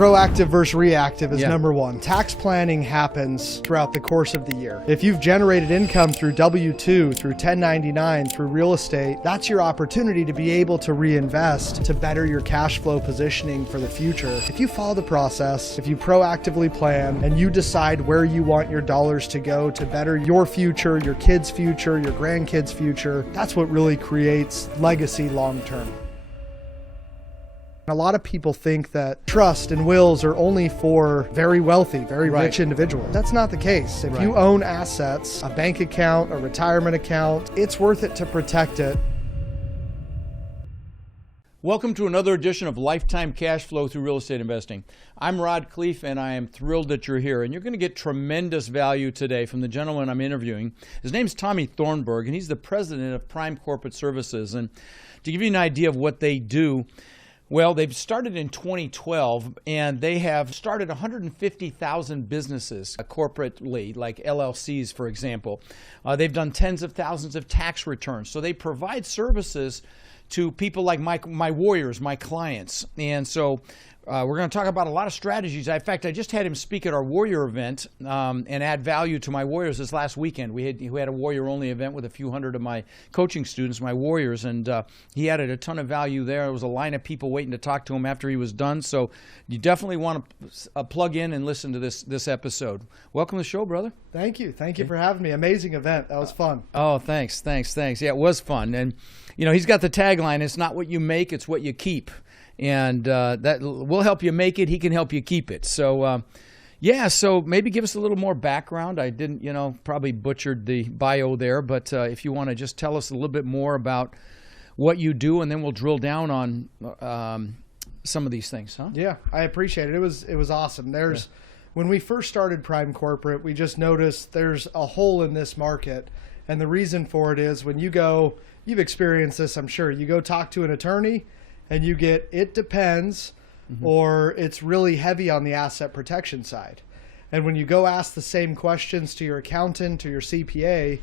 Proactive versus reactive is Yeah. number one. Tax planning happens throughout the course of the year. If you've generated income through W-2, through 1099, through real estate, that's your opportunity to be able to reinvest to better your cash flow positioning for the future. If you follow the process, if you proactively plan, and you decide where you want your dollars to go to better your future, your kids' future, your grandkids' future, that's what really creates legacy long term. A lot of people think that trust and wills are only for very wealthy, very rich individuals. That's not the case. If you own assets, a bank account, a retirement account, it's worth it to protect it. Welcome to another edition of Lifetime Cash Flow through Real Estate Investing. I'm Rod Cleef, and I am thrilled that you're here. And you're going to get tremendous value today from the gentleman I'm interviewing. His name's Tommy Thornburg, and he's the president of Prime Corporate Services. And to give you an idea of what they do, well, they've started in 2012, and they have started 150,000 businesses corporately, like LLCs, for example. They've done tens of thousands of tax returns. So they provide services to people like my warriors, my clients. And so we're going to talk about a lot of strategies. In fact, I just had him speak at our warrior event and add value to my warriors this last weekend. We had a warrior-only event with a few hundred of my coaching students, my warriors, and he added a ton of value there. There was a line of people waiting to talk to him after he was done. So you definitely want to plug in and listen to this episode. Welcome to the show, brother. Thank you. Thank you for having me. Amazing event. That was fun. Oh, thanks. Yeah, it was fun. And, you know, he's got the tagline, it's not what you make, it's what you keep. And that will help you make it. He can help you keep it. So, so maybe give us a little more background. I didn't, probably butchered the bio there, but if you want to just tell us a little bit more about what you do, and then we'll drill down on some of these things, huh? Yeah, I appreciate it. It was awesome. When we first started Prime Corporate, we just noticed there's a hole in this market. And the reason for it is when you've experienced this, I'm sure, you go talk to an attorney, and you get, it depends, or it's really heavy on the asset protection side. And when you go ask the same questions to your accountant, to your CPA,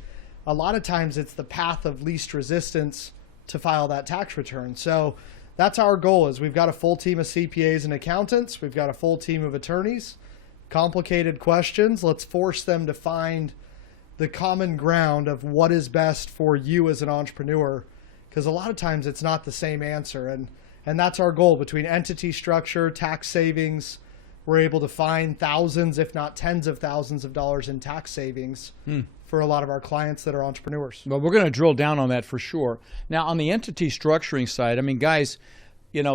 a lot of times it's the path of least resistance to file that tax return. So that's our goal. Is we've got a full team of CPAs and accountants. We've got a full team of attorneys. Complicated questions, let's force them to find the common ground of what is best for you as an entrepreneur. Because a lot of times it's not the same answer. And that's our goal. Between entity structure, tax savings, we're able to find thousands, if not tens of thousands of dollars in tax savings for a lot of our clients that are entrepreneurs. Well, we're going to drill down on that for sure. Now, on the entity structuring side, I mean, guys,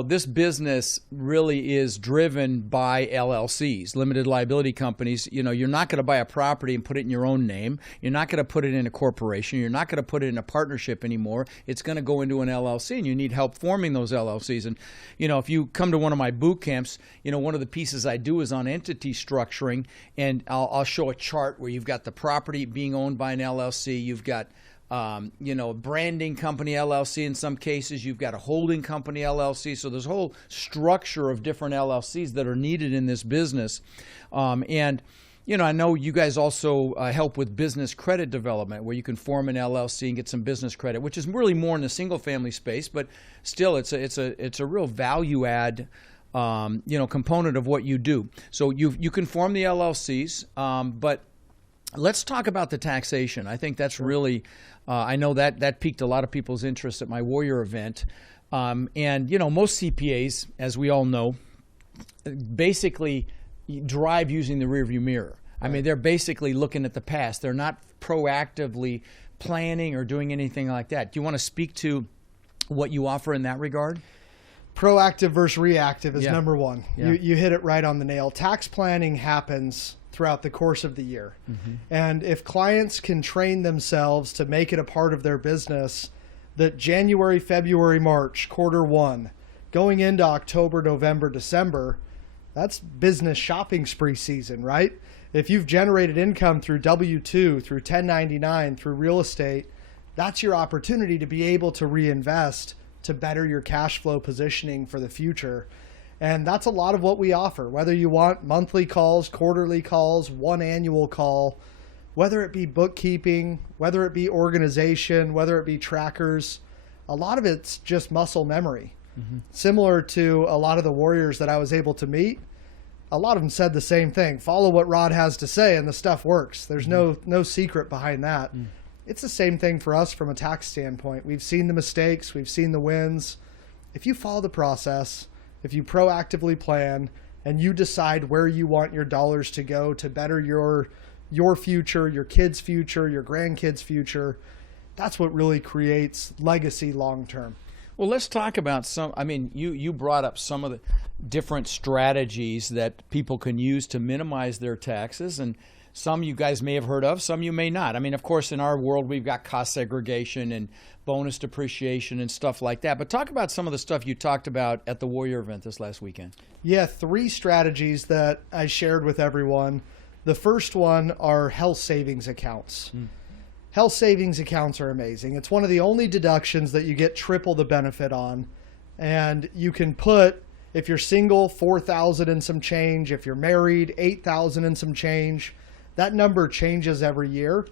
this business really is driven by LLCs, limited liability companies. You're not going to buy a property and put it in your own name. You're not going to put it in a corporation. You're not going to put it in a partnership anymore. It's going to go into an LLC, and you need help forming those LLCs. And, if you come to one of my boot camps, one of the pieces I do is on entity structuring, and I'll show a chart where you've got the property being owned by an LLC. You've got a branding company LLC in some cases. You've got a holding company LLC. So there's a whole structure of different LLCs that are needed in this business. I know you guys also help with business credit development, where you can form an LLC and get some business credit, which is really more in the single family space, but still it's a real value add component of what you do. So you can form the LLCs, but let's talk about the taxation. I think that's really, I know that piqued a lot of people's interest at my Warrior event. Most CPAs, as we all know, basically drive using the rearview mirror. I mean, they're basically looking at the past. They're not proactively planning or doing anything like that. Do you want to speak to what you offer in that regard? Proactive versus reactive is number one. Yeah. You hit it right on the nail. Tax planning happens throughout the course of the year. And if clients can train themselves to make it a part of their business, that January, February, March, quarter one, going into October, November, December, that's business shopping spree season, right? If you've generated income through W-2, through 1099, through real estate, that's your opportunity to be able to reinvest to better your cash flow positioning for the future. And that's a lot of what we offer, whether you want monthly calls, quarterly calls, one annual call, whether it be bookkeeping, whether it be organization, whether it be trackers. A lot of it's just muscle memory. Similar to a lot of the warriors that I was able to meet, a lot of them said the same thing. Follow what Rod has to say and the stuff works. There's no secret behind that. It's the same thing for us from a tax standpoint. We've seen the mistakes, we've seen the wins. If you follow the process, if you proactively plan, and you decide where you want your dollars to go to better your future, your kids' future, your grandkids' future, that's what really creates legacy long term. Well, let's talk about some. I mean, you brought up some of the different strategies that people can use to minimize their taxes, and some you guys may have heard of, some you may not. I mean, of course, in our world, we've got cost segregation and bonus depreciation and stuff like that. But talk about some of the stuff you talked about at the Warrior event this last weekend. Yeah, 3 strategies that I shared with everyone. The first one are health savings accounts. Health savings accounts are amazing. It's one of the only deductions that you get triple the benefit on. And you can put, if you're single, $4,000 and some change. If you're married, $8,000 and some change. That number changes every year.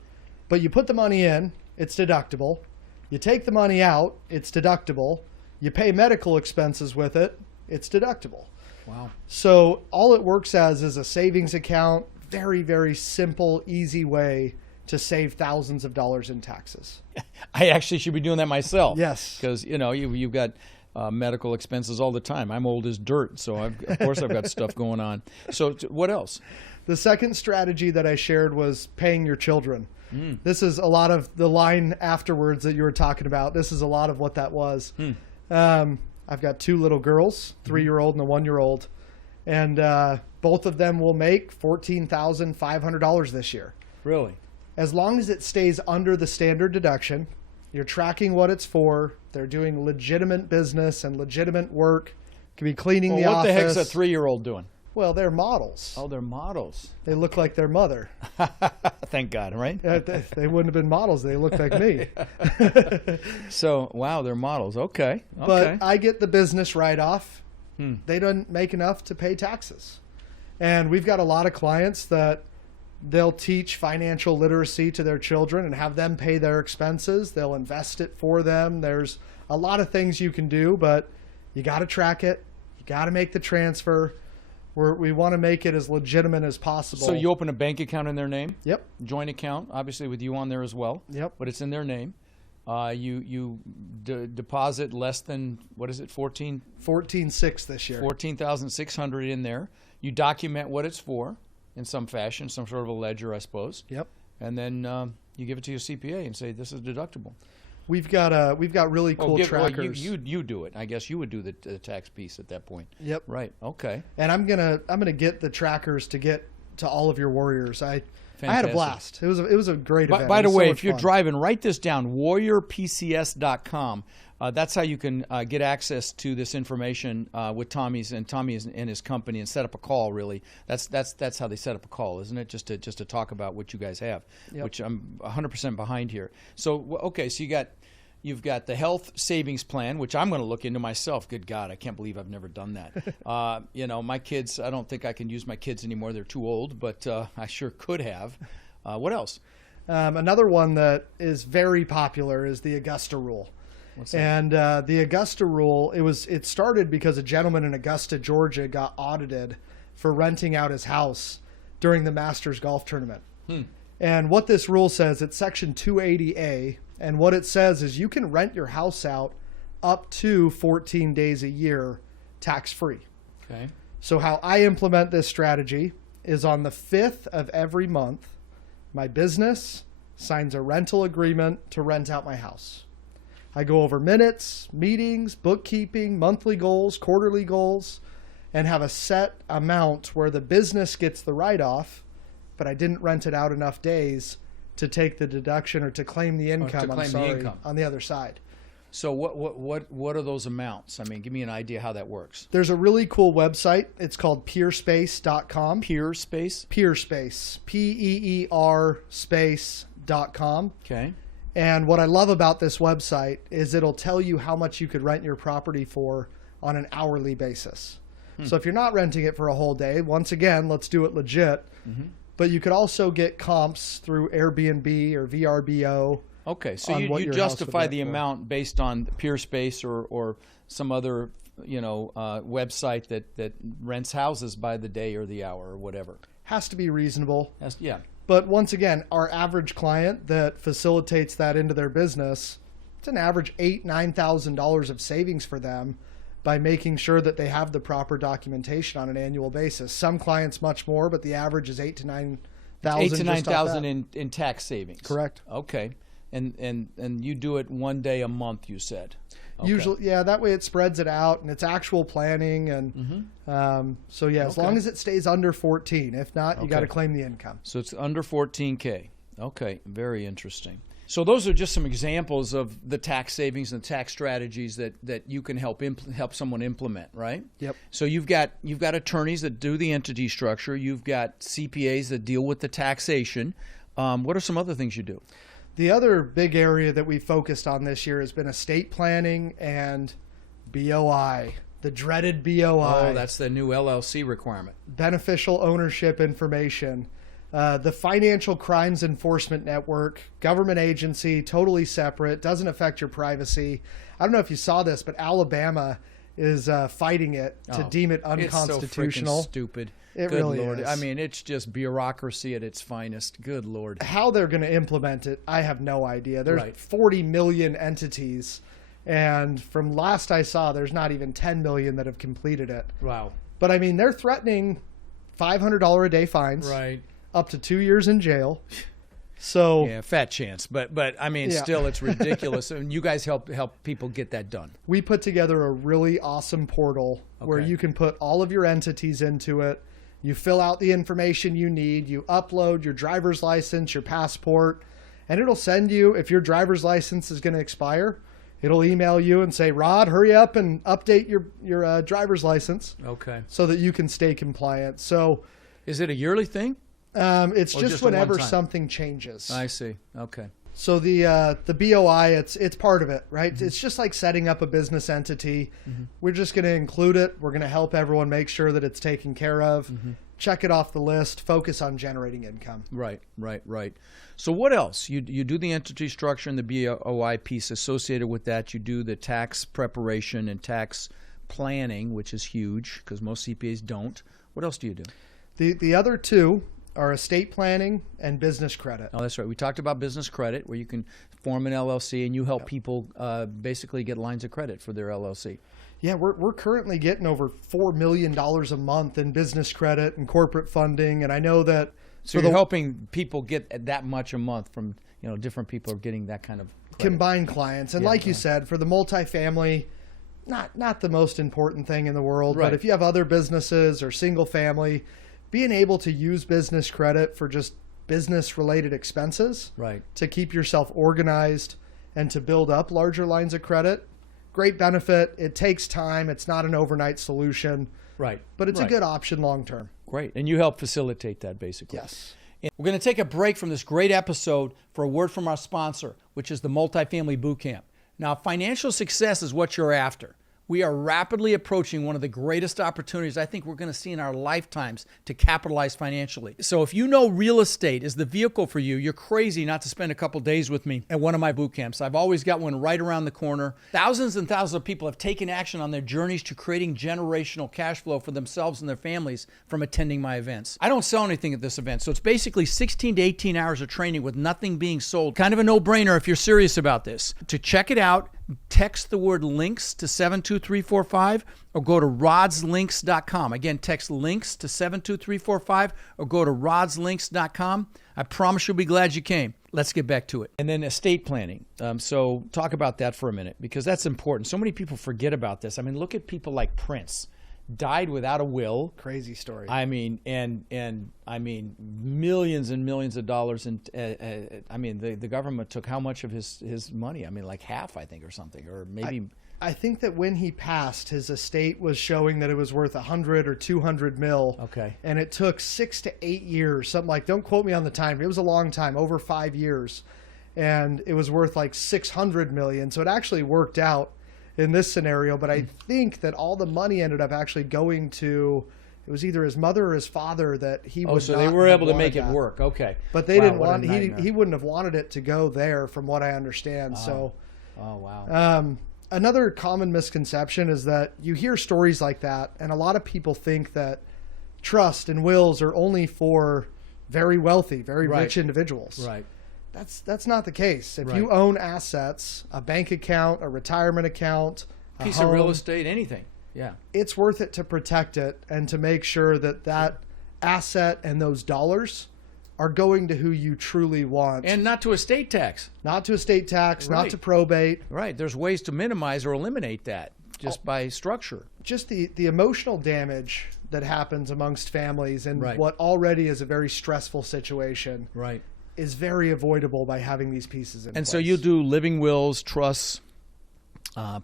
But you put the money in, it's deductible. You take the money out, it's deductible. You pay medical expenses with it, it's deductible. Wow. So all it works as is a savings account. Very, very simple, easy way to save thousands of dollars in taxes. I actually should be doing that myself. Yes. Because, you've got medical expenses all the time. I'm old as dirt, so of course I've got stuff going on. So what else? The second strategy that I shared was paying your children. This is a lot of the line afterwards that you were talking about. This is a lot of what that was. I've got 2 little girls, 3-year-old and a 1-year-old. And both of them will make $14,500 this year. Really? As long as it stays under the standard deduction, you're tracking what it's for, they're doing legitimate business and legitimate work, could be cleaning the office. What the heck's a 3-year-old doing? Well, they're models. Oh, they're models. They look like their mother. Thank God, right? They wouldn't have been models. They look like me. So, wow, they're models. Okay. But I get the business write-off. They don't make enough to pay taxes. And we've got a lot of clients that they'll teach financial literacy to their children and have them pay their expenses. They'll invest it for them. There's a lot of things you can do, but you got to track it. You got to make the transfer. We want to make it as legitimate as possible. So you open a bank account in their name? Yep. Joint account, obviously with you on there as well. Yep. But it's in their name. You deposit less than, what is it, 14,600 this year. 14,600 in there. You document what it's for in some fashion, some sort of a ledger, I suppose. Yep. And then you give it to your CPA and say this is deductible. We've got really cool trackers. You do it. I guess you would do the tax piece at that point. Yep. Right. Okay. And I'm gonna get the trackers to get to all of your warriors. I had a blast. It was a great event. By the way, if you're driving, write this down: warriorpcs.com. That's how you can get access to this information with Tommy and his company and set up a call. Really, that's how they set up a call, isn't it? Just to talk about what you guys have, which I'm 100% behind here. So okay, so you've got the health savings plan, which I'm going to look into myself. Good God, I can't believe I've never done that. My kids, I don't think I can use my kids anymore. They're too old, but I sure could have. What else? Another one that is very popular is the Augusta rule. What's that? And the Augusta rule, it started because a gentleman in Augusta, Georgia got audited for renting out his house during the Masters golf tournament. And what this rule says, it's section 280A. And what it says is you can rent your house out up to 14 days a year tax-free. Okay. So how I implement this strategy is on the 5th of every month, my business signs a rental agreement to rent out my house. I go over minutes, meetings, bookkeeping, monthly goals, quarterly goals, and have a set amount where the business gets the write-off, but I didn't rent it out enough days to take the deduction or to claim the income, on the other side. So what are those amounts? I mean, give me an idea how that works. There's a really cool website. It's called peerspace.com. Peerspace? Peerspace. Peer space.com. Okay. And what I love about this website is it'll tell you how much you could rent your property for on an hourly basis. So if you're not renting it for a whole day, once again, let's do it legit. But you could also get comps through Airbnb or VRBO. Okay, so you justify the amount based on Peerspace or some other website that rents houses by the day or the hour or whatever. Has to be reasonable. Yeah. But once again, our average client that facilitates that into their business, it's an average $8,000-9,000 of savings for them by making sure that they have the proper documentation on an annual basis. Some clients much more, but the average is $8,000 to $9,000. $8,000 to $9,000 in tax savings. Correct. Okay. And you do it one day a month, you said. Okay. Usually, yeah, that way it spreads it out and it's actual planning. And so, yeah, as long as it stays under 14. If not, you got to claim the income. So it's under 14K. Okay, very interesting. So those are just some examples of the tax savings and tax strategies that you can help someone implement, right? Yep. So you've got attorneys that do the entity structure. You've got CPAs that deal with the taxation. What are some other things you do? The other big area that we focused on this year has been estate planning and BOI, the dreaded BOI. Oh, that's the new LLC requirement. Beneficial ownership information. The Financial Crimes Enforcement Network, government agency, totally separate, doesn't affect your privacy. I don't know if you saw this, but Alabama is fighting it to deem it unconstitutional. It's so freaking stupid. It Good really Lord. is. I mean, it's just bureaucracy at its finest. Good Lord. How they're going to implement it, I have no idea. There's 40 million entities, and from last I saw, there's not even 10 million that have completed it. Wow. But I mean, they're threatening $500 a day fines. Right. Up to 2 years in jail. So yeah, fat chance, but I mean, still, it's ridiculous. And you guys help people get that done. We put together a really awesome portal where you can put all of your entities into it. You fill out the information you need. You upload your driver's license, your passport, and it'll send you, if your driver's license is going to expire, it'll email you and say, Rod, hurry up and update your driver's license. Okay. So that you can stay compliant. So is it a yearly thing? It's just whenever something changes. I see. Okay. So the BOI, it's part of it, right? It's just like setting up a business entity. We're just going to include it. We're going to help everyone make sure that it's taken care of. Check it off the list. Focus on generating income. Right. So what else? You do the entity structure and the BOI piece associated with that. You do the tax preparation and tax planning, which is huge because most CPAs don't. What else do you do? The other two are estate planning and business credit. Oh, that's right. We talked about business credit, where you can form an LLC and you help people basically get lines of credit for their LLC. Yeah, we're currently getting over $4 million a month in business credit and corporate funding, and I know that. So you're helping people get that much a month from different people are getting that kind of credit. Combined clients, and like you said, for the multifamily, not the most important thing in the world, but if you have other businesses or single family, being able to use business credit for just business-related expenses to keep yourself organized and to build up larger lines of credit, great benefit. It takes time. It's not an overnight solution. Right. But it's a good option long-term. Great. And you help facilitate that, basically. Yes. And we're going to take a break from this great episode for a word from our sponsor, which is the Multifamily Bootcamp. Now, financial success is what you're after. We are rapidly approaching one of the greatest opportunities I think we're going to see in our lifetimes to capitalize financially. So if you know real estate is the vehicle for you, you're crazy not to spend a couple days with me at one of my boot camps. I've always got one right around the corner. Thousands and thousands of people have taken action on their journeys to creating generational cash flow for themselves and their families from attending my events. I don't sell anything at this event, so it's basically 16 to 18 hours of training with nothing being sold. Kind of a no-brainer if you're serious about this. To check it out, text the word links to 72345 or go to rodslinks.com. Again, text links to 72345 or go to rodslinks.com. I promise you'll be glad you came. Let's get back to it. And then estate planning. So talk about that for a minute because that's important. So many people forget about this. I mean, look at people like Prince. Died without a will. Crazy story. I mean, and I mean, millions and millions of dollars. And I mean, the government took how much of his money? I mean, like half, I think, or something, or maybe. I think that when he passed, his estate was showing that it was worth 100 or 200 mil. Okay. And it took 6 to 8 years, something like. Don't quote me on the time. It was a long time, over 5 years, and it was worth like 600 million. So it actually worked out in this scenario, but I think that all the money ended up actually going to, it was either his mother or his father that he would so they were able to make it work. Okay. But they didn't want, he wouldn't have wanted it to go there from what I understand. Oh, wow. another common misconception is that you hear stories like that, and a lot of people think that trust and wills are only for very wealthy, very rich individuals. Right. That's not the case. If Right. you own assets, a bank account, a retirement account, a Piece home, of real estate, anything. Yeah. it's worth it to protect it and to make sure that that asset and those dollars are going to who you truly want. And not to estate tax. Not to estate tax, Right. not to probate. Right. There's ways to minimize or eliminate that just by structure. Just the emotional damage that happens amongst families and Right. what already is a very stressful situation Right. is very avoidable by having these pieces in And place. so you do living wills, trusts,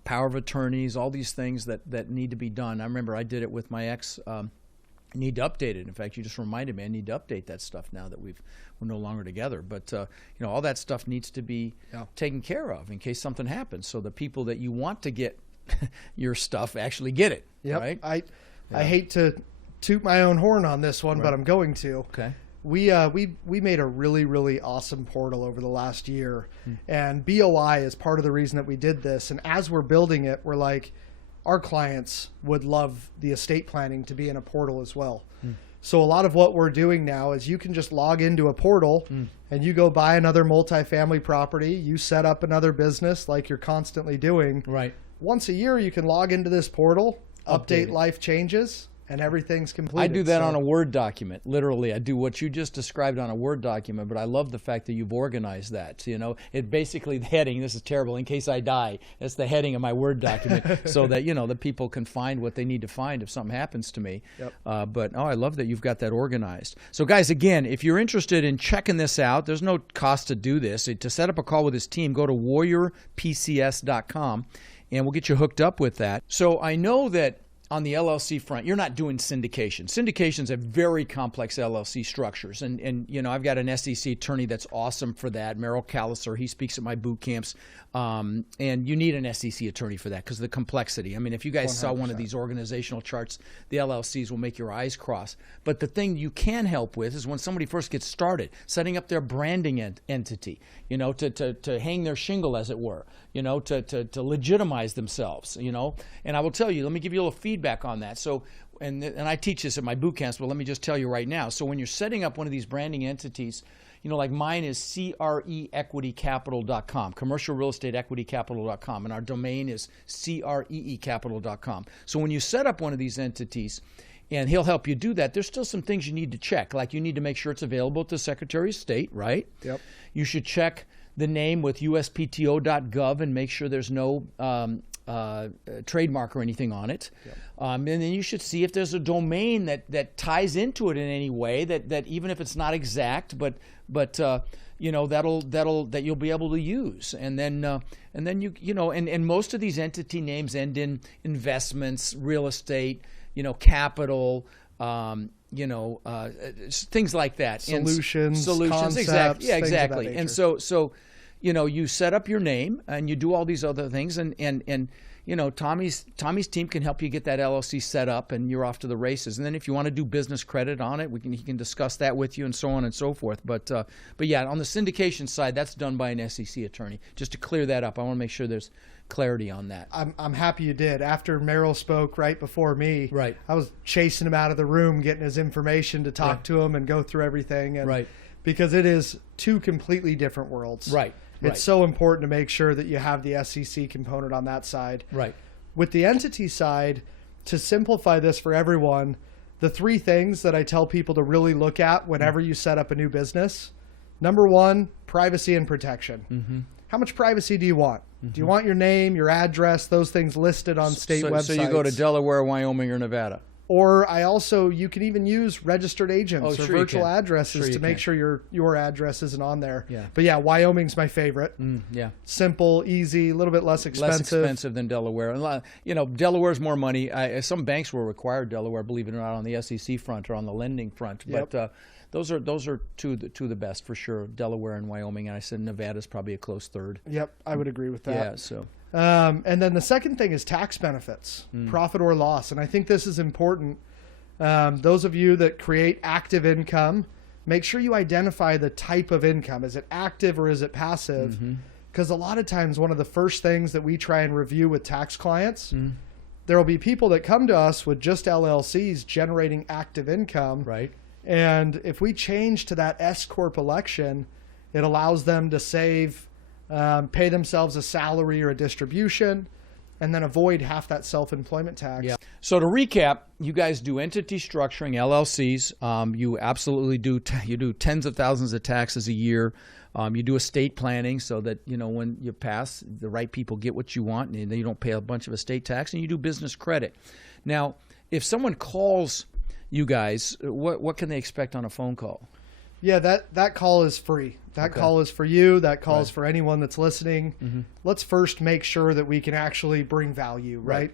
power of attorneys, all these things that need to be done. I remember I did it with my ex. Need to update it. In fact, you just reminded me I need to update that stuff now that we're no longer together. But all that stuff needs to be taken care of in case something happens, so the people that you want to get your stuff actually get it. Yep. Right? I hate to toot my own horn on this one, but I'm going to. Okay. We made a really awesome portal over the last year, and BOI is part of the reason that we did this. And as we're building it, we're like, our clients would love the estate planning to be in a portal as well. So a lot of what we're doing now is you can just log into a portal and you go buy another multifamily property. You set up another business like you're constantly doing. Right. Once a year, you can log into this portal, update it. life changes, and everything's completed. I do that So- on a Word document. Literally, I do what you just described on a Word document, but I love the fact that you've organized that. It basically, the heading, this is terrible, in case I die, that's the heading of my Word document, so that, the people can find what they need to find if something happens to me. Yep. But I love that you've got that organized. So guys, again, if you're interested in checking this out, there's no cost to do this. To set up a call with his team, go to warriorpcs.com, and we'll get you hooked up with that. So I know that on the LLC front, you're not doing syndication. Syndications have very complex LLC structures. And I've got an SEC attorney that's awesome for that, Merrill Calliser. He speaks at my boot camps. And you need an SEC attorney for that because of the complexity. I mean, if you guys saw one of these organizational charts, the LLCs will make your eyes cross. But the thing you can help with is when somebody first gets started, setting up their branding entity, to hang their shingle, as it were, to legitimize themselves, And I will tell you, let me give you a little feedback on that. So, and I teach this at my boot camps, but let me just tell you right now. So when you're setting up one of these branding entities, like mine is CREEquitycapital.com, commercialrealestateequitycapital.com, and our domain is CREEcapital.com. So when you set up one of these entities, and he'll help you do that, there's still some things you need to check. Like you need to make sure it's available to Secretary of State, right? Yep. You should check the name with uspto.gov and make sure there's no trademark or anything on it. Yep. And then you should see if there's a domain that ties into it in any way that even if it's not exact, but that you'll be able to use. And then and most of these entity names end in investments, real estate, capital, things like that. Solutions, concepts, exactly. Yeah, Things of that exactly. nature. And so you set up your name and you do all these other things, and Tommy's team can help you get that LLC set up, and you're off to the races. And then if you want to do business credit on it, he can discuss that with you, and so on and so forth. But yeah, on the syndication side, that's done by an SEC attorney. Just to clear that up, I want to make sure there's clarity on that. I'm happy you did. After Merrill spoke right before me, Right. I was chasing him out of the room, getting his information to talk to him and go through everything. And Right. Because it is two completely different worlds. Right. It's so important to make sure that you have the SEC component on that side. Right. With the entity side, to simplify this for everyone, the three things that I tell people to really look at whenever you set up a new business. Number one, privacy and protection. Mm-hmm. How much privacy do you want? Do you want your name, your address, those things listed on state websites? So you go to Delaware, Wyoming, or Nevada. Or you can even use registered agents or sure you virtual can. addresses Sure you to make can. sure your address isn't on there. Yeah. But yeah, Wyoming's my favorite. Yeah. Simple, easy, a little bit less expensive. Less expensive than Delaware. Delaware's more money. Some banks will require Delaware, believe it or not, on the SEC front or on the lending front. Yep. But those are two of the best for sure. Delaware and Wyoming, and I said Nevada's probably a close third. Yep, I would agree with that. Yeah. So. And then the second thing is tax benefits, profit or loss. And I think this is important. Those of you that create active income, make sure you identify the type of income. Is it active or is it passive? because a lot of times one of the first things that we try and review with tax clients, there will be people that come to us with just LLCs generating active income. Right. And if we change to that S Corp election, it allows them to save, pay themselves a salary or a distribution, and then avoid half that self-employment tax. Yeah. So to recap, you guys do entity structuring, LLCs. You absolutely do. You do tens of thousands of taxes a year. You do estate planning so that, you know, when you pass, the right people get what you want and you don't pay a bunch of estate tax. And you do business credit. Now, if someone calls you guys, what can they expect on a phone call? Yeah, that call is free. That call is for you. That call is for anyone that's listening. Let's first make sure that we can actually bring value, right?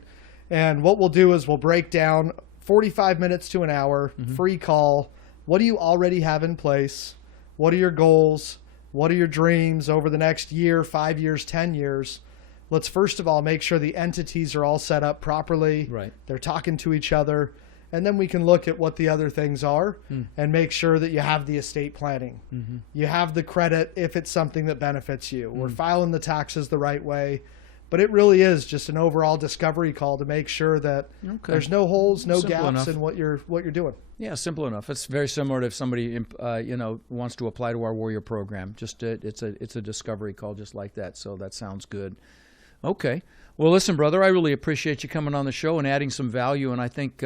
And what we'll do is we'll break down 45 minutes to an hour, free call. What do you already have in place? What are your goals? What are your dreams over the next year, 5 years, 10 years? Let's first of all make sure the entities are all set up properly. Right. They're talking to each other. And then we can look at what the other things are and make sure that you have the estate planning. You have the credit if it's something that benefits you. We're filing the taxes the right way. But it really is just an overall discovery call to make sure that there's no holes, no gaps in what you're doing. Yeah, simple enough. It's very similar to if somebody wants to apply to our Warrior program. Just it's a discovery call just like that. So that sounds good. Okay. Well, listen, brother, I really appreciate you coming on the show and adding some value. And I think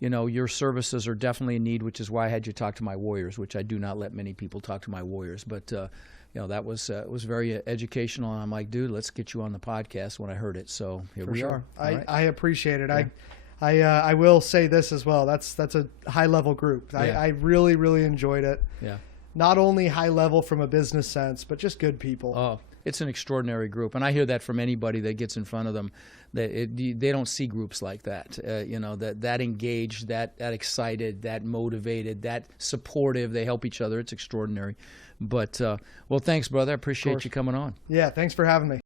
your services are definitely in need, which is why I had you talk to my Warriors, which I do not let many people talk to my Warriors. But that was very educational. And I'm like, dude, let's get you on the podcast when I heard it. So here we are. I appreciate it. Yeah. I will say this as well. That's a high level group. Yeah. I really, really enjoyed it. Yeah. Not only high level from a business sense, but just good people. Oh, it's an extraordinary group. And I hear that from anybody that gets in front of them. They don't see groups like that, that engaged, that excited, that motivated, that supportive. They help each other. It's extraordinary. But, well, thanks, brother. I appreciate you coming on. Yeah, thanks for having me.